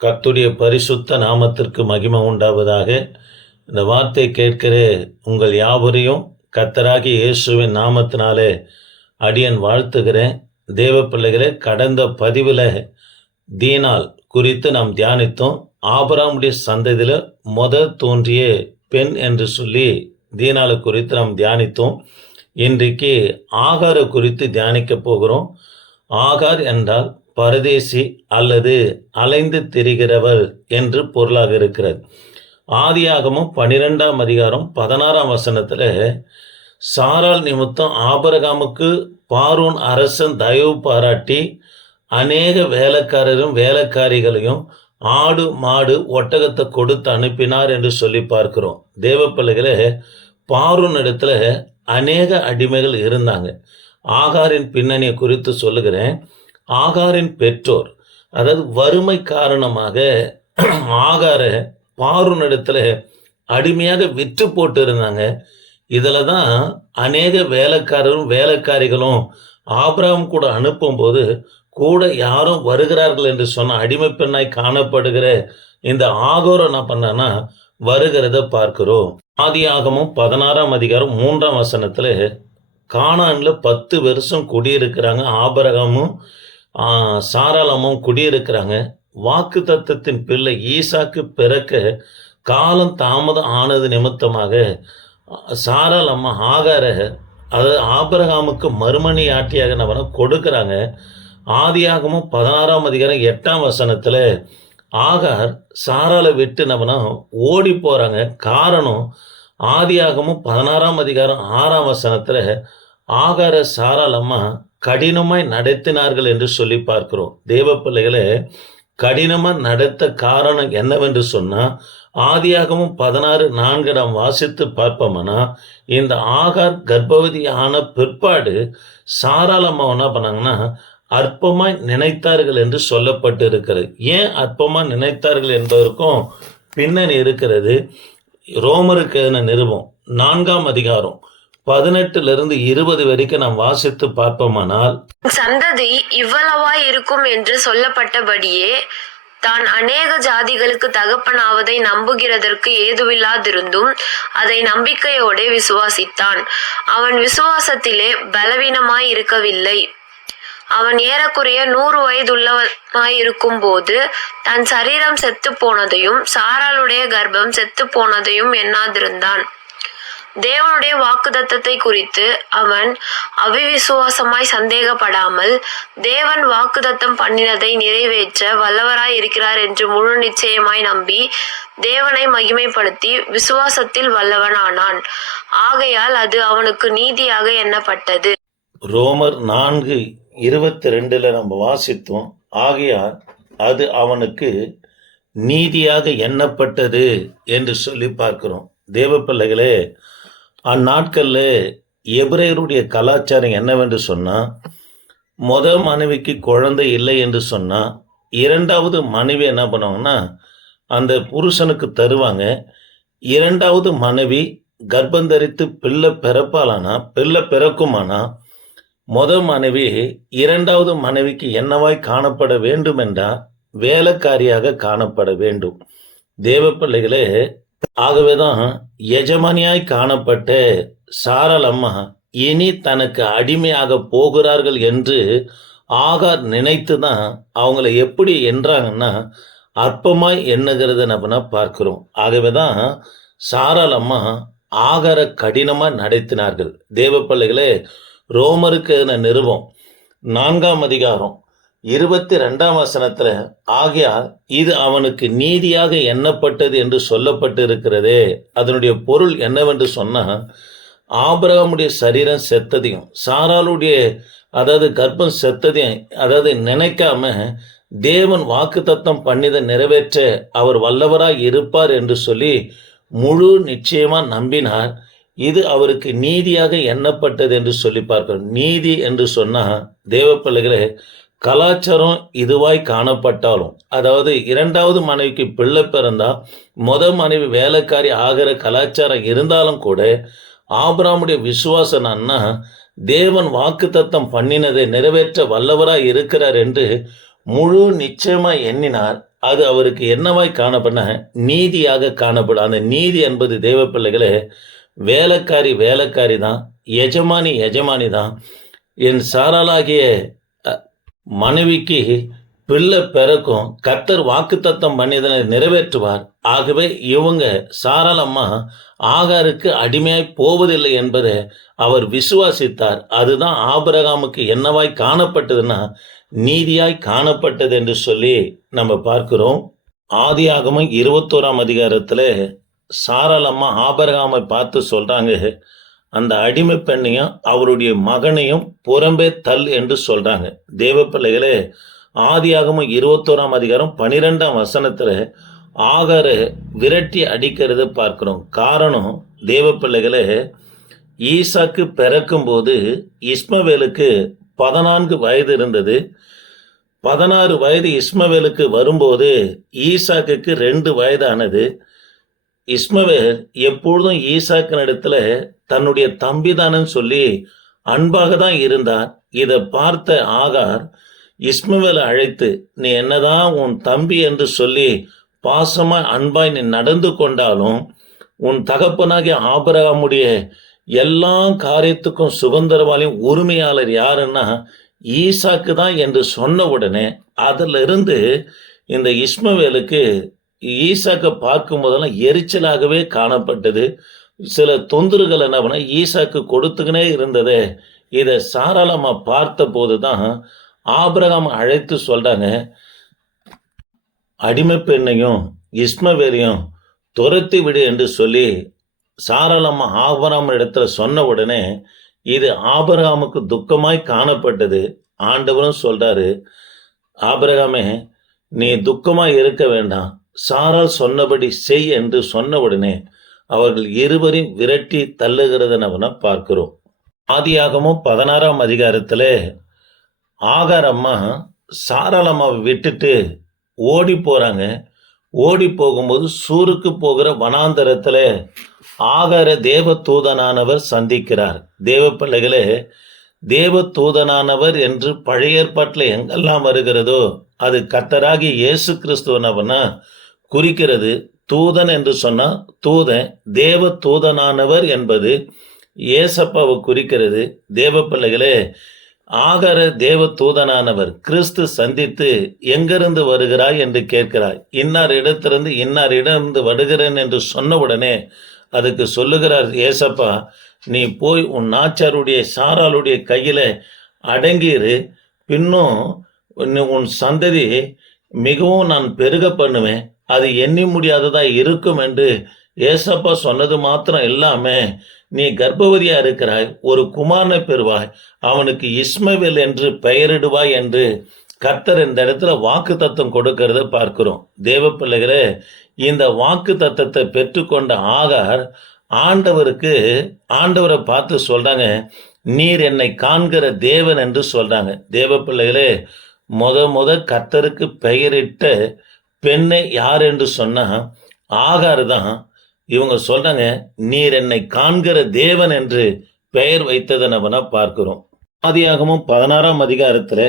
கர்த்தருடைய பரிசுத்த நாமத்திற்கு மகிமை உண்டாவதாக. இந்த வார்த்தை கேட்கிற உங்கள் யாவரையும் கர்த்தராகிய இயேசுவின் நாமத்தினாலே அடியன் வாழ்த்துகிறேன். தேவ பிள்ளைகளே, கடந்த பதிவில் தீனாள் குறித்து நாம் தியானித்தோம். ஆபிரகாமுடைய சந்ததியில் தோன்றிய பெண் என்று சொல்லி தீனாளை குறித்து நாம் தியானித்தோம். இன்றைக்கு ஆகாரை குறித்து தியானிக்க போகிறோம். ஆகார் என்றால் பரதேசி அல்லது அலைந்து திரிகிறவள் என்று பொருளாக இருக்கிறது. ஆதியாகமம் 12ஆம் அதிகாரம் 16ஆம் வசனத்தில் சாராள் நிமித்தம் ஆபிரகாமுக்கு பார்வோன் அரசன் தயவு பாராட்டி அநேக வேலைக்காரரும் வேலைக்காரிகளையும் ஆடு மாடு ஒட்டகத்தை கொடுத்து அனுப்பினார் என்று சொல்லி பார்க்கிறோம். தேவ பிள்ளைகளே, பார்வோன் இடத்துல அநேக அடிமைகள் இருந்தாங்க. ஆகாரின் பின்னணியை குறித்து சொல்லுகிறேன். ஆகாரின் பெற்றோர், அதாவது வறுமை காரணமாக ஆகார பார்வோனிடத்தில் அடிமையாக விற்று போட்டு இருந்தாங்க. இதில் தான் அநேக வேலைக்காரரும் வேலைக்காரிகளும் ஆபிரகாம் கூட அனுப்பும்போது கூட யாரும் வருகிறார்கள் என்று சொன்ன அடிமை பெண்ணாய் காணப்படுகிற இந்த ஆகோரை என்ன பண்ணான்னா வருகிறத பார்க்கிறோம். ஆதியாகமம் 16ஆம் அதிகாரம் 3ஆம் வசனத்தில் கானான்ல 10 வருஷம் குடியிருக்கிறாங்க. ஆபிரகாமும் சாராளமும் குடியிருக்கிறாங்க. வாக்கு தத்தத்தின் பிள்ளை ஈசாக்கு பிறக்க காலம் தாமதம் ஆனது நிமித்தமாக சாராள் அம்மா ஆகார அதாவது ஆபிரகாமுக்கு மறுமணி ஆட்டியாக நம்ம கொடுக்குறாங்க. ஆதியாகமும் 16ஆம் அதிகாரம் 8ஆம் வசனத்தில் ஆகார் சாராளை விட்டு நம்ம ஓடி போகிறாங்க. காரணம், ஆதியாகமும் 16ஆம் அதிகாரம் 6ஆம் வசனத்தில் ஆகார சாராள் அம்மா கடினமாய் நடத்தினார்கள் என்று சொல்லி பார்க்கிறோம். தேவ பிள்ளைகளே, கடினமாக நடத்த காரணம் என்னவென்று சொன்னால் ஆதியாகமும் 16:4 நாம் வாசித்து பார்ப்போம்னா, இந்த ஆகார் கர்ப்பவதி ஆன பிற்பாடு சாராள் அம்மா என்ன பண்ணாங்கன்னா அற்பமாய் நினைத்தார்கள் என்று சொல்லப்பட்டு இருக்கிறது. ஏன் அற்பமாக நினைத்தார்கள் என்பதற்கும் பின்னணி இருக்கிறது. ரோமருக்கு நிருபம் 4ஆம் அதிகாரம் 18 20 வரைக்கும் நாம் வாசித்து பார்ப்போமானால், சந்ததி இவ்வளவாய் இருக்கும் என்று சொல்லப்பட்டபடியே தான் அநேக ஜாதிகளுக்கு தகப்பனாவதை நம்புகிறதற்கு ஏதுவில்லாதிருந்தும் அதை நம்பிக்கையோടെ விசுவாசித்தான். அவன் விசுவாசத்திலே பலவீனமாய் இருக்கவில்லை. அவன் ஏறக்குறைய 100 வயதுள்ளவனாயிருக்கும் போது தன் சரீரம் செத்து போனதையும் சாராளுடைய கர்ப்பம் செத்து போனதையும் எண்ணாதிருந்தான். தேவனுடைய வாக்குத்தத்தத்தை குறித்து அவன் அவிவிசுவாசமாய் சந்தேகப்படாமல் தேவன் வாக்குத்தத்தம் பண்ணினதை நிறைவேற்ற வல்லவராய் இருக்கிறார் என்று முழு நிச்சயமாய் நம்பி தேவனை மகிமைப்படுத்தி விசுவாசத்தில் வல்லவனானான். ஆகையால் அது அவனுக்கு நீதியாக எண்ணப்பட்டது. ரோமர் 4:22 நம்ம வாசித்தோம். ஆகையால் அது அவனுக்கு நீதியாக எண்ணப்பட்டது என்று சொல்லி பார்க்கிறோம். தேவ பிள்ளைகளே, அந்நாட்களில் எபிரேயருடைய கலாச்சாரம் என்னவென்று சொன்னால், மனைவிக்கு குழந்தை இல்லை என்று சொன்னால் 2வது மனைவி என்ன பண்ணுவாங்கன்னா அந்த புருஷனுக்கு தருவாங்க. 2வது மனைவி கர்ப்பந்தரித்து பிள்ளை பிறக்குமானா மனைவி 2வது மனைவிக்கு என்னவாய் காணப்பட வேண்டும் என்றால் வேலைக்காரியாக காணப்பட வேண்டும். தேவ பிள்ளைகளே, ஆகவேதான் எஜமானியாய் காணப்பட்ட சாராள் அம்மா இனி தனக்கு அடிமையாக போகிறார்கள் என்று ஆகார் நினைத்து தான் அவங்கள எப்படி என்றாங்கன்னா அற்பமாய் எண்ணுகிறத நம்ம பார்க்கிறோம். ஆகவேதான் சாராள் அம்மா ஆகார கடினமாக நடத்தினார்கள். தேவ பிள்ளைகளே, ரோமருக்கு நிருபம் 4ஆம் அதிகாரம் 22ஆம் வசனத்தில் ஆகையால் இது அவனுக்கு நீதியாக எண்ணப்பட்டது என்று சொல்லப்பட்டு இருக்கிறதே. அதனுடைய பொருள் என்னவென்று சொன்னால், ஆபிரகாமுடைய சரீரம் செத்ததையும் சாராளுடைய அதாவது கர்ப்பம் செத்ததையும் அதாவது நினைக்காம தேவன் வாக்குத்தத்தம் பண்ணிதை நிறைவேற்ற அவர் வல்லவராய் இருப்பார் என்று சொல்லி முழு நிச்சயமாக நம்பினார். இது அவருக்கு நீதியாக எண்ணப்பட்டது என்று சொல்லி பார்க்கிறோம். நீதி என்று சொன்னால் தேவ பிள்ளைகளே, கலாச்சாரம் இதுவாய் காணப்பட்டாலும், அதாவது 2வது மனைவிக்கு பிள்ளை பிறந்தால் மனைவி வேலைக்காரி ஆகிற கலாச்சாரம் இருந்தாலும் கூட ஆபிரகாமுடைய விசுவாசம் என்னன்னா தேவன் வாக்குத்தத்தம் பண்ணினதை நிறைவேற்ற வல்லவராய் இருக்கிறார் என்று முழு நிச்சயமாய் எண்ணினார். அது அவருக்கு என்னவாய் காணப்பட நீதியாக காணப்படும். அந்த நீதி என்பது தேவ பிள்ளைகளே, வேலைக்காரி வேலைக்காரி தான், எஜமானி எஜமானி தான். என் சாராளாகிய மனைவிக்கு பிள்ளை பிறக்கும், கர்த்தர் வாக்குத்தத்தம் பண்ணியதனை நிறைவேற்றுவார். ஆகவே இவங்க சாராளம்மா ஆகாருக்கு அடிமையாய் போவதில்லை என்பதை அவர் விசுவாசித்தார். அதுதான் ஆபிரகாமுக்கு என்னவாய் காணப்பட்டதுன்னா நீதியாய் காணப்பட்டது என்று சொல்லி நம்ம பார்க்கிறோம். ஆதியாகமம் 21ஆம் அதிகாரத்துல சாராளம்மா ஆபிரகாமை பார்த்து சொல்றாங்க, அந்த அடிமை பெண்ணையும் அவருடைய மகனையும் புறம்பே தள் என்று சொல்றாங்க. தேவ பிள்ளைகளே, ஆதியாகமம் 21ஆம் அதிகாரம் 12ஆம் வசனத்துல ஆகாரை விரட்டி அடிக்கிறத பார்க்கிறோம். காரணம் தேவ பிள்ளைகளே, ஈசாக்கு பிறக்கும் போது இஸ்மவேலுக்கு 14 வயது இருந்தது. 16 வயது இஸ்மவேலுக்கு வரும்போது ஈசாக்குக்கு 2 வயதானது. இஸ்மவேல் எப்பொழுதும் ஈசாக்கினிடத்துல தன்னுடைய தம்பிதானன்னு சொல்லி அன்பாக தான் இருந்தார். இதை பார்த்த ஆகார் இஸ்மவேலை அழைத்து, நீ என்னதான் உன் தம்பி என்று சொல்லி பாசமாய் அன்பாய் நீ நடந்து கொண்டாலும் உன் தகப்பனாகிய ஆபிரகாமுடைய எல்லா காரியத்துக்கும் சுதந்திரவாளியும் உரிமையாளர் யாருன்னா ஈசாக்கு தான் என்று சொன்ன உடனே அதிலிருந்து இந்த இஸ்மவேலுக்கு ஈசாக்கை பார்க்கும் போதெல்லாம் எரிச்சலாகவே காணப்பட்டது. சில தொந்தரவுகள் என்ன பண்ண ஈசாக்கு கொடுத்துக்கினே இருந்ததே. இதை சாராளமா பார்த்த போது தான் ஆபிரகாம் அழைத்து சொல்றாங்க, அடிமை பெண்ணையும் இஸ்மவேலையும் துரத்தி விடு என்று சொல்லி சாராளம்மா ஆபிரகாம் இடத்துல சொன்ன உடனே இது ஆபிரகாமுக்கு துக்கமாய் காணப்பட்டது. ஆண்டவரும் சொல்றாரு, ஆபிரகாமே நீ துக்கமாய் இருக்க வேண்டாம், சாராள் சொன்னபடி செய் என்று சொன்ன உடனே அவர்கள் இருவரையும் விரட்டி தள்ளுகிறத நம்ம பார்க்கிறோம். ஆதியாகமும் 16ஆம் அதிகாரத்துல ஆகார் அம்மா சாராளம்மாவை விட்டுட்டு ஓடி போறாங்க. ஓடி போகும்போது சூருக்கு போகிற வனாந்தரத்துல ஆகார தேவ தூதனானவர் சந்திக்கிறார். தேவ பிள்ளைகளே, தேவ தூதனானவர் என்று பழைய ஏற்பாட்டில் எங்கெல்லாம் வருகிறதோ அது கர்த்தராகிய இயேசு கிறிஸ்துவனவனா குறிக்கிறது. தூதன் என்று சொன்னா தூதன், தேவ தூதனானவர் என்பது ஏசப்பாவை குறிக்கிறது. தேவ பிள்ளைகளே, ஆகார தேவ தூதனானவர் கிறிஸ்து சந்தித்து எங்கிருந்து வருகிறாய் என்று கேட்கிறாய். இன்னார் இடத்திலிருந்து இன்னார் இடமிருந்து வருகிறேன் என்று சொன்ன உடனே அதுக்கு சொல்லுகிறார் ஏசப்பா, நீ போய் உன் நாச்சாருடைய சாராளுடைய கையில அடங்கிரு, பின்னும் உன் சந்ததி மிகவும் நான் பெருக பண்ணுவேன், அது எண்ணி முடியாததா இருக்கும் என்று ஏசப்பா சொன்னது மாத்திரம் இல்லாம நீ கர்ப்பவதியா இருக்கிறாய், ஒரு குமாரனை பெறுவாய், அவனுக்கு இஸ்மவேல் என்று பெயரிடுவாய் என்று கர்த்தர் இந்த இடத்துல வாக்கு தத்தம் கொடுக்கறத பார்க்கிறோம். தேவ பிள்ளைகளே, இந்த வாக்கு தத்தத்தை பெற்றுக்கொண்ட ஆகார் ஆண்டவரை பார்த்து சொல்றாங்க, நீர் என்னை காண்கிற தேவன் என்று சொல்றாங்க. தேவ பிள்ளைகளே, முத கர்த்தருக்கு பெயரிட்ட பெண்ணை யார் என்று சொன்னா ஆகார் தான். இவங்க சொல்றாங்க, நீர் என்னை காண்கிற தேவன் என்று பெயர் வைத்ததை நம்ம பார்க்கிறோம். ஆதியாகமும் 16ஆம் அதிகாரத்துல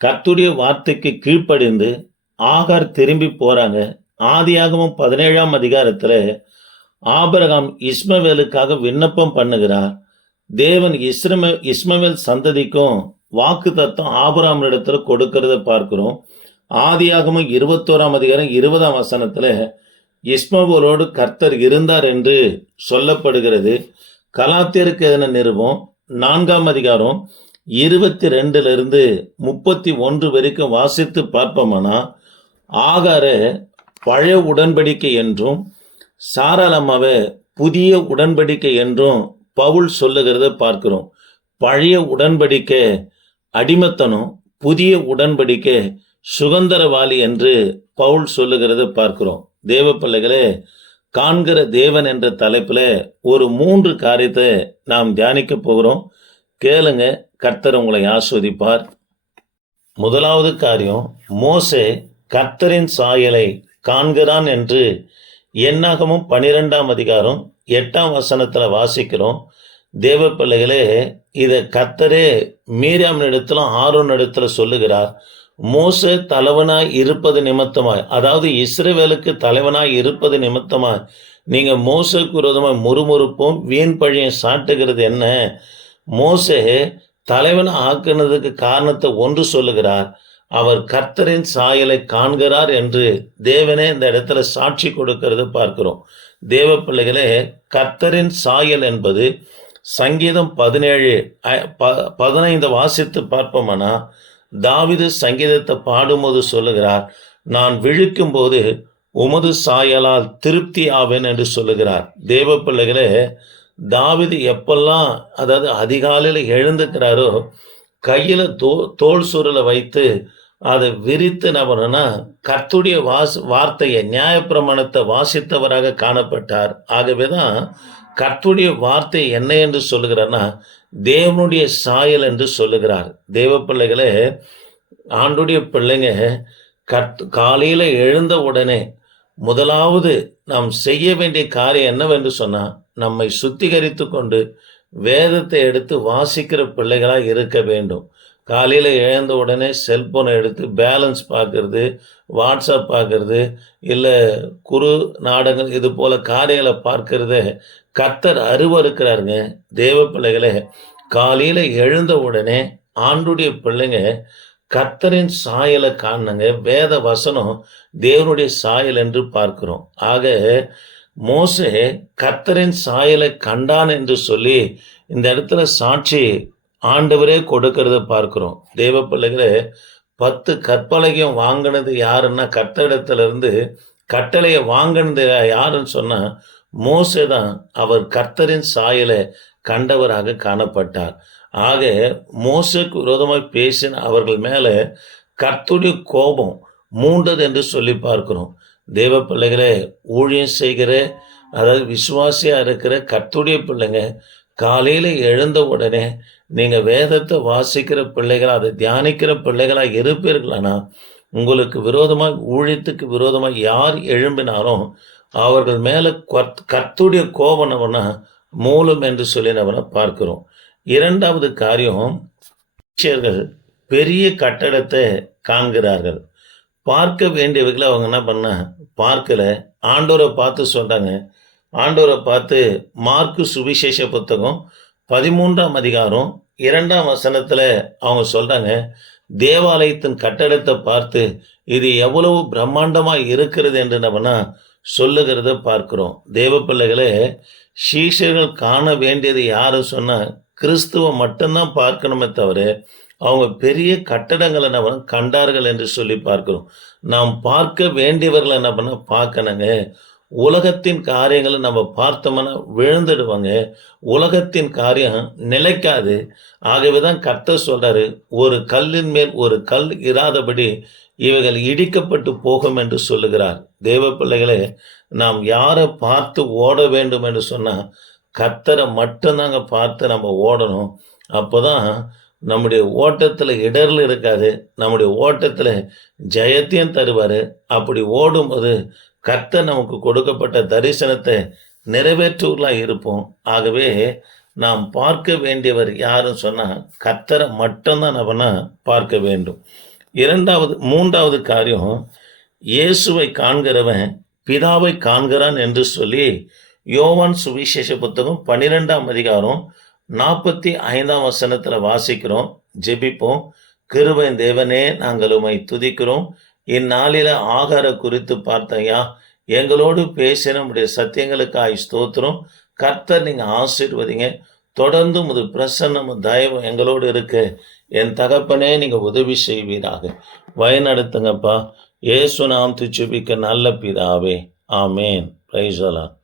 கர்த்தருடைய வார்த்தைக்கு கீழ்ப்படிந்து ஆகார் திரும்பி போறாங்க. ஆதியாகமும் 17ஆம் அதிகாரத்துல ஆபிரகாம் இஸ்மவேலுக்காக விண்ணப்பம் பண்ணுகிறார். தேவன் இஸ்மவேல் சந்ததிக்கும் வாக்கு தத்தம் ஆபிரகாம் இடத்துல கொடுக்கறத பார்க்கிறோம். ஆதியாகமும் 21ஆம் அதிகாரம் 20ஆம் வசனத்துல இஸ்மவேலோடு கர்த்தர் இருந்தார் என்று சொல்லப்படுகிறது. கலாத்தியருக்கு எதின நிருபம் 4ஆம் அதிகாரம் 22 31 வரைக்கும் வாசித்து பார்ப்போம்னா ஆகார பழைய உடன்படிக்கை என்றும் சாராளம்மாவை புதிய உடன்படிக்கை என்றும் பவுல் சொல்லுகிறத பார்க்கிறோம். பழைய உடன்படிக்கை அடிமத்தனம், புதிய உடன்படிக்கை சுதந்திரவாளி என்று பவுல் சொல்லுகிறத பார்க்கிறோம். தேவ பிள்ளைகளே, காண்கிற தேவன் என்ற தலைப்புல ஒரு 3 காரியத்தை நாம் தியானிக்க போகிறோம். கேளுங்க, கர்த்தர் உங்களை ஆஸ்வதிப்பார். முதலாவது காரியம், மோசே கர்த்தரின் சாயலை காண்கிறான் என்று என்னாகமும் 12ஆம் அதிகாரம் 8ஆம் வசனத்துல வாசிக்கிறோம். தேவ பிள்ளைகளே, இதை கர்த்தரே மீரியாம் இடத்துல ஆரோன் இடத்துல சொல்லுகிறார். மோசே தலைவனாய் இருப்பது நிமித்தமாய், அதாவது இஸ்ரவேலுக்கு தலைவனாய் இருப்பது நிமித்தமாய் நீங்க மோசேக்கு விரோதமாய் முறுமுறுப்பும் வீண் பழியும் சாட்டுகிறது என்ன? மோசே தலைவனை ஆக்குனதுக்கு காரணத்தை ஒன்று சொல்லுகிறார். அவர் கர்த்தரின் சாயலை காண்கிறார் என்று தேவனே இந்த இடத்துல சாட்சி கொடுக்கிறது பார்க்கிறோம். தேவ பிள்ளைகளே, கர்த்தரின் சாயல் என்பது சங்கீதம் 17:15 வாசித்து பார்ப்போம்னா, தாவீது சங்கீதத்தை பாடும்போது சொல்லுகிறார், நான் விழிக்கும் போது உமது சாயலால் திருப்தி ஆவேன் என்று சொல்லுகிறார். தேவ பிள்ளைகளே, தாவீது எப்பெல்லாம், அதாவது அதிகாலையில் எழுந்துக்கிறாரோ, கையில் தோல் சுருளை வைத்து அதை விரித்து நபர்னா கர்த்தருடைய வார்த்தையை, நியாயப்பிரமாணத்தை வாசித்தவராக காணப்பட்டார். ஆகவேதான் கர்த்தருடைய வார்த்தை என்ன என்று சொல்லுகிறார்னா, தேவனுடைய சாயல் என்று சொல்லுகிறார். தேவ பிள்ளைகளே, ஆண்டுடைய பிள்ளைங்க காலையில் எழுந்த உடனே முதலாவது நாம் செய்ய வேண்டிய காரியம் என்னவென்று சொன்னால், நம்மை சுத்திகரித்து கொண்டு வேதத்தை எடுத்து வாசிக்கிற பிள்ளைகளாக இருக்க வேண்டும். காலையில் எழுந்த உடனே செல்போனை எடுத்து பேலன்ஸ் பார்க்கறது, வாட்ஸ்அப் பார்க்கறது, இல்லை குறு நாடகம், இது போல காரியங்களை பார்க்கறத கர்த்தர் அருவருக்கிறாருங்க. தேவ பிள்ளைகளே, காலையில் எழுந்த உடனே ஆண்டுடைய பிள்ளைங்க கர்த்தரின் சாயலை காணுங்க. வேத வசனம் தேவனுடைய சாயல் என்று பார்க்கிறோம். ஆக மோசே கர்த்தரின் சாயலை கண்டான் என்று சொல்லி இந்த இடத்துல சாட்சி ஆண்டவரே கொடுக்கறத பார்க்கிறோம். தேவ பிள்ளைகளே, 10 கற்பலகையும் வாங்கினது யாருன்னா, கர்த்தரிடத்திலிருந்து கட்டளையை வாங்கினது யாருன்னு சொன்னா மோசே தான். அவர் கர்த்தரின் சாயலை கண்டவராக காணப்பட்டார். ஆக மோசேக்கு விரோதமாய் பேசின அவர்கள் மேல கர்த்தருடைய கோபம் மூண்டது என்று சொல்லி பார்க்கிறோம். தேவ பிள்ளைகளே, ஊழியம் செய்கிற, அதாவது விசுவாசியா இருக்கிற கர்த்தருடைய பிள்ளைங்க, காலையில் எழுந்த உடனே நீங்கள் வேதத்தை வாசிக்கிற பிள்ளைகளா, அதை தியானிக்கிற பிள்ளைகளா இருப்பீர்களானா, உங்களுக்கு விரோதமாக, ஊழியத்துக்கு விரோதமாக யார் எழும்பினாலும் அவர்கள் மேலே கர்த்தருடைய கோபனவனா மூலம் என்று சொல்லி நம்ம பார்க்கிறோம். இரண்டாவது காரியம், பெரிய கட்டடத்தை காண்கிறார்கள். பார்க்க வேண்டியவர்களை அவங்க என்ன பண்ண பார்க்கல. ஆண்டவரை பார்த்து சொல்றாங்க. ஆண்டவரை பார்த்து மார்க்கு சுவிசேஷ புத்தகம் 13ஆம் அதிகாரம் 2ஆம் வசனத்தில் அவங்க சொல்றாங்க, தேவாலயத்தின் கட்டடத்தை பார்த்து இது எவ்வளவு பிரம்மாண்டமாக இருக்கிறது என்று நம்ம சொல்லுகிறத பார்க்கிறோம். தேவ பிள்ளைகளே, சீஷர்கள் காண வேண்டியது யாரும் சொன்னால் கிறிஸ்துவ மட்டும்தான் பார்க்கணுமே தவிர அவங்க பெரிய கட்டடங்களை நம்ம கண்டார்கள் என்று சொல்லி பார்க்கிறோம். நாம் பார்க்க வேண்டியவர்களை என்ன பண்ண பார்க்கணுங்க. உலகத்தின் காரியங்களை நம்ம பார்த்தோம்னா விழுந்துடுவாங்க. உலகத்தின் காரியம் நிலைக்காது. ஆகவே தான் கர்த்தர் சொல்றாரு, ஒரு கல்லின் மேல் ஒரு கல் இராதபடி இவைகள் இடிக்கப்பட்டு போகும் என்று சொல்லுகிறார். தேவ பிள்ளைகளே, நாம் யாரை பார்த்து ஓட வேண்டும் என்று சொன்னால் கர்த்தரை மட்டும்தாங்க பார்த்து நம்ம ஓடணும். அப்போதான் நம்முடைய ஓட்டத்தில் இடர்ல இருக்காது, நம்முடைய ஓட்டத்தில் ஜெயத்தையும் தருவார். அப்படி ஓடும்போது கர்த்தர் நமக்கு கொடுக்கப்பட்ட தரிசனத்தை நிறைவேற்றுவர்களாக இருப்போம். ஆகவே நாம் பார்க்க வேண்டியவர் யாருன்னு சொன்னால் கர்த்தரை மட்டும்தான் நம்ம பார்க்க வேண்டும். மூன்றாவது காரியம், இயேசுவை காண்கிறவன் பிதாவை காண்கிறான் என்று சொல்லி யோவான் சுவிசேஷ புத்தகம் 12ஆம் அதிகாரம் 45ஆம் வசனத்தில் வாசிக்கிறோம். ஜெபிப்போம். கிருபையின் தேவனே, நாங்கள் உம்மை துதிக்கிறோம். இந்நாளில ஆகார குறித்து பார்த்தையா, எங்களோடு பேசின நம்முடைய சத்தியங்களுக்காய் ஸ்தோத்திரம். கர்த்தர் நீங்கள் ஆசீர்வதிங்க. தொடர்ந்து உமது பிரசன்னம் தயவு எங்களோடு இருக்க என் தகப்பனே நீங்கள் உதவி செய்வீராக. வழிநடத்துங்கப்பா. இயேசு நாமத்தில் ஜெபிக்க நல்ல பிதாவே. ஆமேன். Praise the Lord.